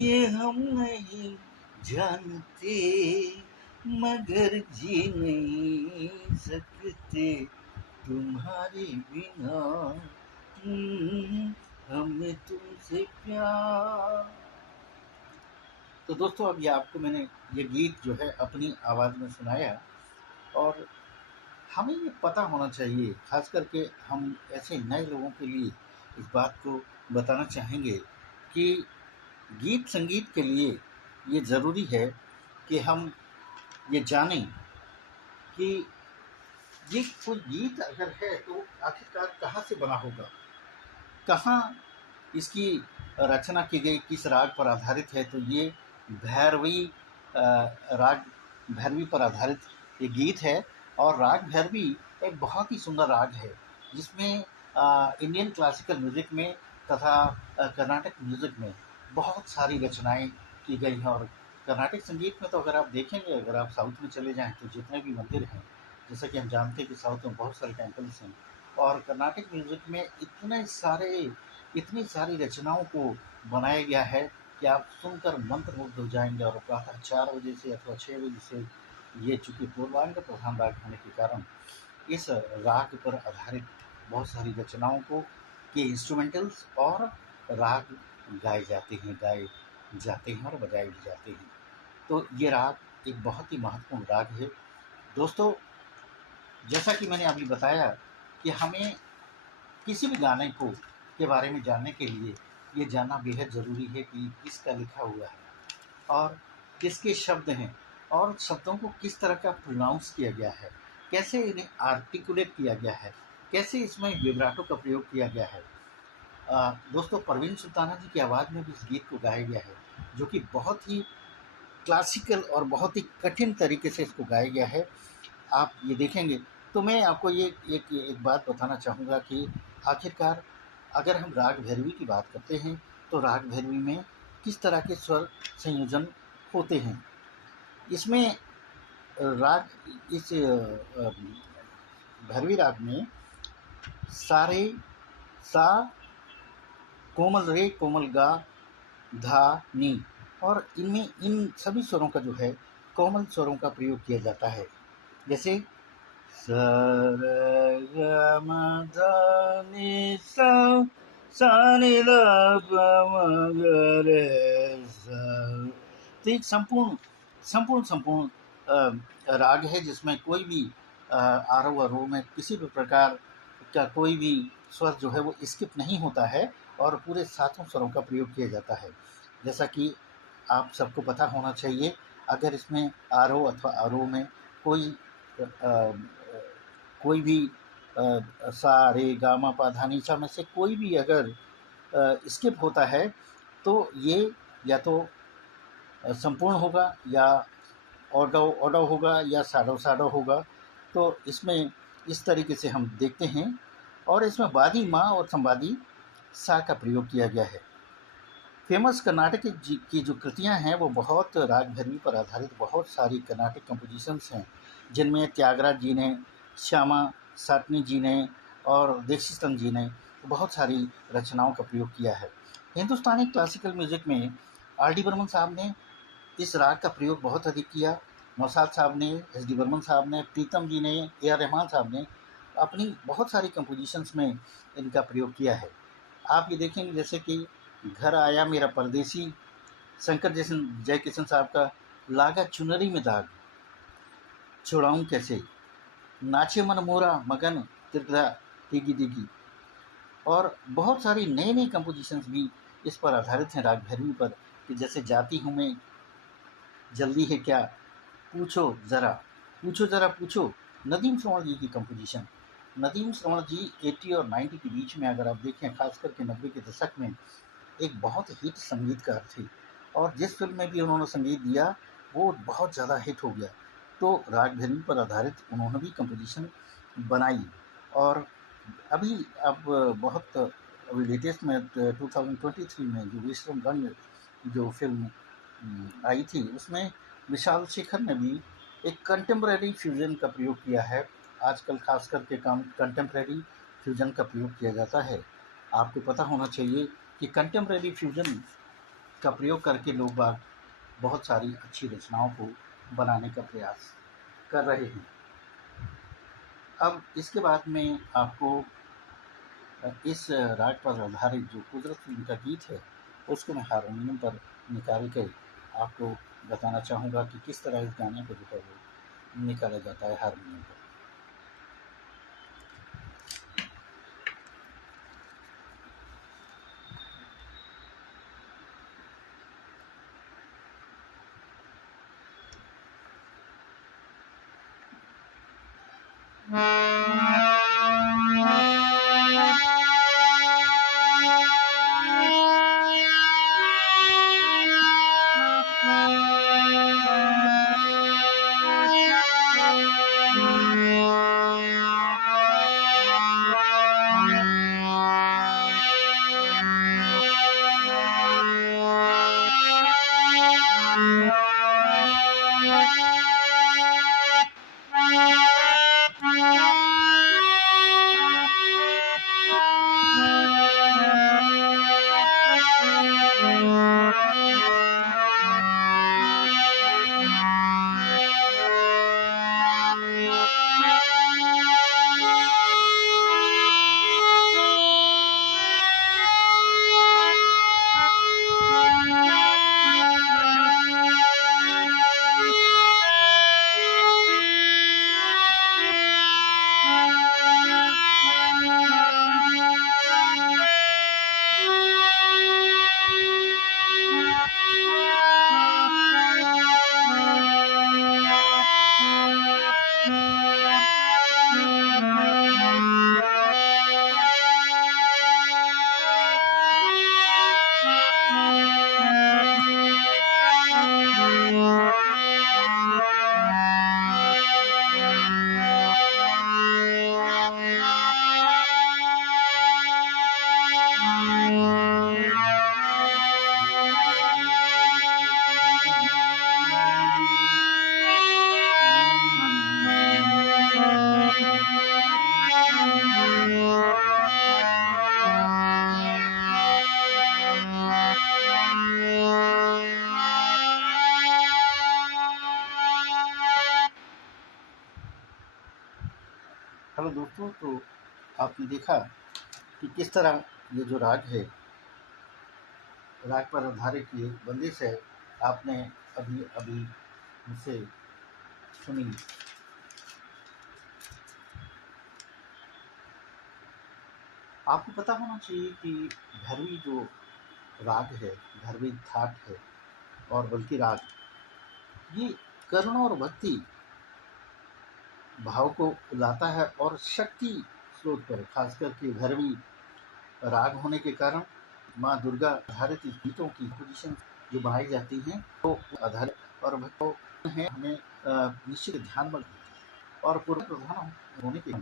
ये हम नहीं जानते मगर जी नहीं सकते तुम्हारे बिना। हमें तुमसे प्यार। तो दोस्तों अभी आपको मैंने ये गीत जो है अपनी आवाज़ में सुनाया। और हमें ये पता होना चाहिए, खास करके हम ऐसे नए लोगों के लिए इस बात को बताना चाहेंगे कि गीत संगीत के लिए ये ज़रूरी है कि हम ये जानें कि ये कोई गीत अगर है तो आखिरकार कहाँ से बना होगा, कहाँ इसकी रचना की गई, किस राग पर आधारित है। तो ये भैरवी राग भैरवी पर आधारित ये गीत है। और राग भैरवी एक बहुत ही सुंदर राग है जिसमें इंडियन क्लासिकल म्यूज़िक में तथा कर्नाटक म्यूज़िक में बहुत सारी रचनाएं की गई हैं। और कर्नाटक संगीत में तो अगर आप देखेंगे, अगर आप साउथ में चले जाएं तो जितने भी मंदिर हैं, जैसा कि हम जानते हैं कि साउथ में बहुत सारे टेम्पल्स हैं, और कर्नाटक म्यूज़िक में इतनी सारी रचनाओं को बनाया गया है कि आप सुनकर मंत्रमुग्ध हो जाएंगे। और प्रातः 4 बजे से अथवा 6 बजे से, ये चूँकि पूर्वांग प्रधान राग होने के कारण इस राग पर आधारित बहुत सारी रचनाओं को के इंस्ट्रूमेंटल्स और राग गाए जाते हैं और बजाए भी जाते हैं। तो ये राग एक बहुत ही महत्वपूर्ण राग है दोस्तों। जैसा कि मैंने अभी बताया कि हमें किसी भी गाने को के बारे में जानने के लिए ये जानना बेहद ज़रूरी है कि किसका लिखा हुआ है और किसके शब्द हैं, और शब्दों को किस तरह का प्रोनाउंस किया गया है, कैसे इन्हें आर्टिकुलेट किया गया है, कैसे इसमें विब्राटो का प्रयोग किया गया है। दोस्तों परवीन सुल्ताना जी की आवाज़ में भी इस गीत को गाया गया है, जो कि बहुत ही क्लासिकल और बहुत ही कठिन तरीके से इसको गाया गया है। आप ये देखेंगे तो मैं आपको ये एक बात बताना चाहूँगा कि आखिरकार अगर हम राग भैरवी की बात करते हैं तो राग भैरवी में किस तरह के स्वर संयोजन होते हैं। इसमें राग इस भैरवी राग में सारे सा, कोमल रे, कोमल गा, धा, नी, और इनमें इन सभी स्वरों का जो है कोमल स्वरों का प्रयोग किया जाता है। जैसे स रे ग म ध नि सा, सा नि ध प म ग रे सा। तो एक संपूर्ण राग है जिसमें कोई भी आरोह अवरोह में किसी भी प्रकार का कोई भी स्वर जो है वो स्किप नहीं होता है और पूरे सातों स्वरों का प्रयोग किया जाता है। जैसा कि आप सबको पता होना चाहिए, अगर इसमें आरोह अथवा अवरोह में कोई कोई भी सा रे गा मा पा धा नी सा में से कोई भी अगर स्किप होता है तो ये या तो संपूर्ण होगा या ऑडव ऑडव होगा या साडव साडव होगा। तो इसमें इस तरीके से हम देखते हैं। और इसमें वादी माँ और संवादी सा का प्रयोग किया गया है। फेमस कर्नाटक की जो कृतियाँ हैं वो बहुत राग भैरवी पर आधारित बहुत सारी कर्नाटिक कंपोजिशंस हैं, जिनमें त्यागराज जी ने, श्यामा साटनी जी ने और देशीस्तन जी ने बहुत सारी रचनाओं का प्रयोग किया है। हिंदुस्तानी क्लासिकल म्यूज़िक में आर डी बर्मन साहब ने इस राग का प्रयोग बहुत अधिक किया। नौशाद साहब ने, एस डी बर्मन साहब ने, प्रीतम जी ने, ए आर रहमान साहब ने अपनी बहुत सारी कंपोजिशंस में इनका प्रयोग किया है। आप ये देखेंगे जैसे कि घर आया मेरा परदेसी, शंकर जयकिशन साहब का लागा चुनरी में दाग, छुड़ाऊं कैसे, नाचे मन मोरा मगन तिरदा दिगी दिगी, और बहुत सारी नई नई कंपोजिशंस भी इस पर आधारित हैं राग भैरवी पर, कि जैसे जाती हूँ मैं, जल्दी है क्या, पूछो ज़रा, पूछो ज़रा पूछो, नदीम श्रवण जी की कंपोजिशन। नदीम श्रवण जी 80 और 90 के बीच में अगर आप देखें, खास करके 90 के दशक में एक बहुत हिट संगीतकार थे, और जिस फिल्म में भी उन्होंने संगीत दिया वो बहुत ज़्यादा हिट हो गया। तो राग भैरवी पर आधारित उन्होंने भी कंपोजिशन बनाई। और अभी अब बहुत अभी लेटेस्ट में 2023 में जो विश्रम रंग जो फिल्म आई थी, उसमें विशाल शेखर ने भी एक कंटेम्प्रेरी फ्यूजन का प्रयोग किया है। आजकल खास करके कंटेम्प्रेरी फ्यूजन का प्रयोग किया जाता है। आपको पता होना चाहिए कि कंटेम्प्रेरी फ्यूजन का प्रयोग करके लोग बाग बहुत सारी अच्छी रचनाओं को बनाने का प्रयास कर रहे हैं। अब इसके बाद में आपको इस राग पर आधारित जो कुदरत फिल्म का गीत है उसको मैं हारमोनियम पर निकाल के आपको बताना चाहूँगा कि किस तरह इस गाने को जो है वो निकाला जाता है हारमोनियम पर। हेलो दोस्तों, तो आपने देखा कि किस तरह ये जो राग है, राग पर आधारित ये बंदिश है, आपने अभी अभी मुझसे सुनी। आपको पता होना चाहिए कि भैरवी जो राग है, भैरवी थाट है और बल्कि राग, ये करुणा और भक्ति भाव को लाता है और शक्ति स्रोत पर, खासकर के भैरवी राग होने के कारण माँ दुर्गा आधारित इस गीतों की पोजीशन जो बनाई जाती हैं तो आधारित और भक्तों हैं, हमें निश्चित ध्यान में और पूर्व प्रधान होने के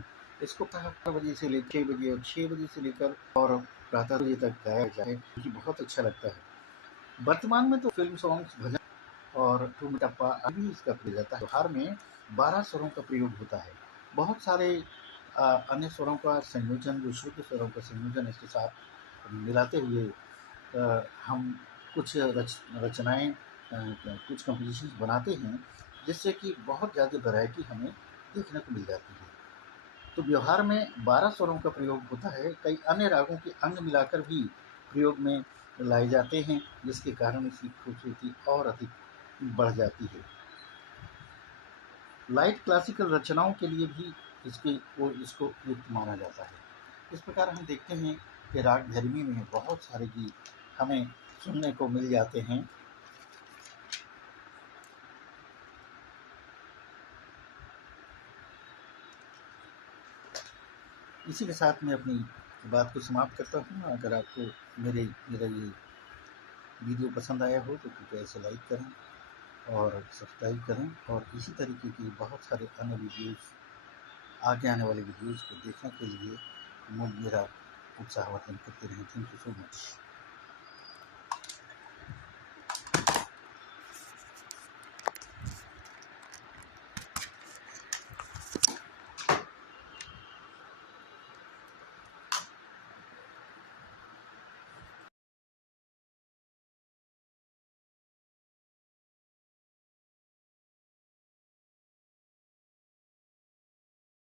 इसको 4 बजे से लेकर 6 बजे और 6 बजे से लेकर और प्रातः बजे तक गाया जाए, कि बहुत अच्छा लगता है। वर्तमान में तो फिल्म सॉन्ग्स, भजन और ठुम टप्पा अभी इसका प्रयोग जाता है। त्योहार में 12 स्वरों का प्रयोग होता है। बहुत सारे अन्य स्वरों का संयोजन, जो शुद्ध स्वरों का संयोजन इसके साथ मिलाते हुए हम कुछ रचनाएं, कुछ कंपोजिशंस बनाते हैं, जिससे कि बहुत ज़्यादा वैरायटी हमें देखने को मिल जाती है। तो व्यवहार में 12 स्वरों का प्रयोग होता है। कई अन्य रागों के अंग मिलाकर भी प्रयोग में लाए जाते हैं, जिसके कारण इसकी खूबसूरती और अधिक बढ़ जाती है। लाइट क्लासिकल रचनाओं के लिए भी इसको उपयुक्त माना जाता है। इस प्रकार हम देखते हैं कि राग भैरवी में बहुत सारे गीत हमें सुनने को मिल जाते हैं। इसी के साथ मैं अपनी बात को समाप्त करता हूँ। अगर आपको मेरा ये वीडियो पसंद आया हो तो कृपया इसे लाइक करें और सब्सक्राइब करें, और इसी तरीके की बहुत सारे अन्य वीडियोस, आगे आने वाले वीडियोस को देखने के लिए मेरा उत्साहवर्धन करते रहें। Thank you so much.